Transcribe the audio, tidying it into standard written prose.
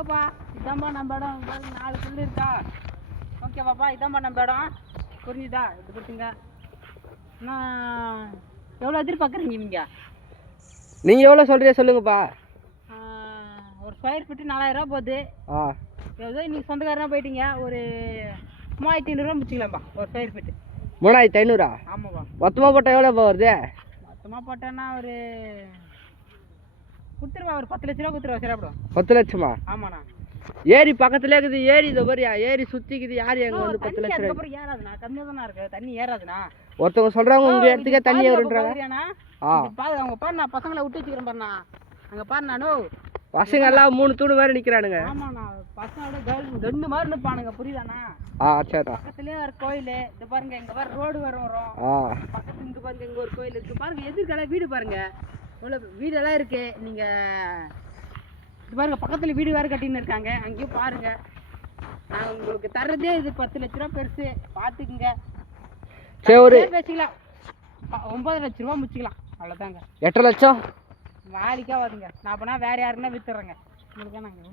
இதோப்பா இதான்பா நம்ம இடம் 4 புல்லு இருக்கா. ஓகேவாப்பா, இதான்பா நம்ம இடம். புரிஞ்சுதா? இது கொடுத்துங்க. நான் எவ்வளோ எதிர்பார்க்குறீங்க நீங்கள் எவ்வளோ சொல்கிறீங்க சொல்லுங்கப்பா. ஒரு ஸ்கொயர் ஃபீட்டு 4000 ரூபா போகுது. ஏதோ இன்னைக்கு சொந்தக்காரனா போயிட்டீங்க, ஒரு 3500 ரூபா முடிச்சிக்கலாம்ப்பா ஒரு ஸ்கொயர் ஃபீட்டு. 3500? ஆமாப்பா. மொத்தமாக போட்டால் எவ்வளோ வருது? மொத்தமாக போட்டேன்னா ஒரு கொடுத்துருவா, ஒரு 10 லட்ச ரூபா கொடுத்துருவா. சரிப்படும். 10 லட்சமா? ஆமாண்ணா. ஏரி பக்கத்துல இருக்குது. ஏரி இதை பாரியா, ஏரி சுற்றிக்குது. யார் எங்கே வந்து 10 லட்சம்? அதுக்கப்புறம் ஏறாதுண்ணா, கம்மியாக தானே இருக்குது தண்ணி, ஏறாதுண்ணா. ஒருத்தவங்க சொல்கிறாங்க உங்கள் இடத்துக்கே தண்ணி வருன்றாங்க. அவங்க பாரு, நான் பசங்களை விட்டு வச்சுக்கிறேன் பாருண்ணா. அங்கே பாரு, நானோ பசங்க எல்லாம் 3 தூணு வேறு நிற்கிறானுங்க. ஆமாண்ணா, பசங்களோட ரெண்டு மாதிரி நிற்பானுங்க. புரியுதாண்ணா? சரிடா. பக்கத்துலேயே ஒரு கோயில். இது பாருங்க, இங்கே வர ரோடு வரும். பக்கத்து இங்கே பாருங்க, இங்கே ஒரு கோயில் இருக்குது பாருங்க. எதிர்கடை வீடு பாருங்க, இவ்வளோ வீடெல்லாம் இருக்குது. நீங்கள் இது பாருங்க, பக்கத்தில் வீடு வேறு கட்டின்னு இருக்காங்க. அங்கேயும் பாருங்க. நான் உங்களுக்கு தர்றதே இது 10 லட்ச ரூபா பெருசு, பார்த்துக்குங்க. சரி, ஒரு பேசிக்கலாம். 9 லட்ச ரூபா முடிச்சிக்கலாம், அவ்வளோதாங்க. 8 லட்சம் வேலைக்கா வருங்க. நான் அப்போனா வேறு யாருன்னா வித்துறேங்க உங்களுக்கு. நாங்கள்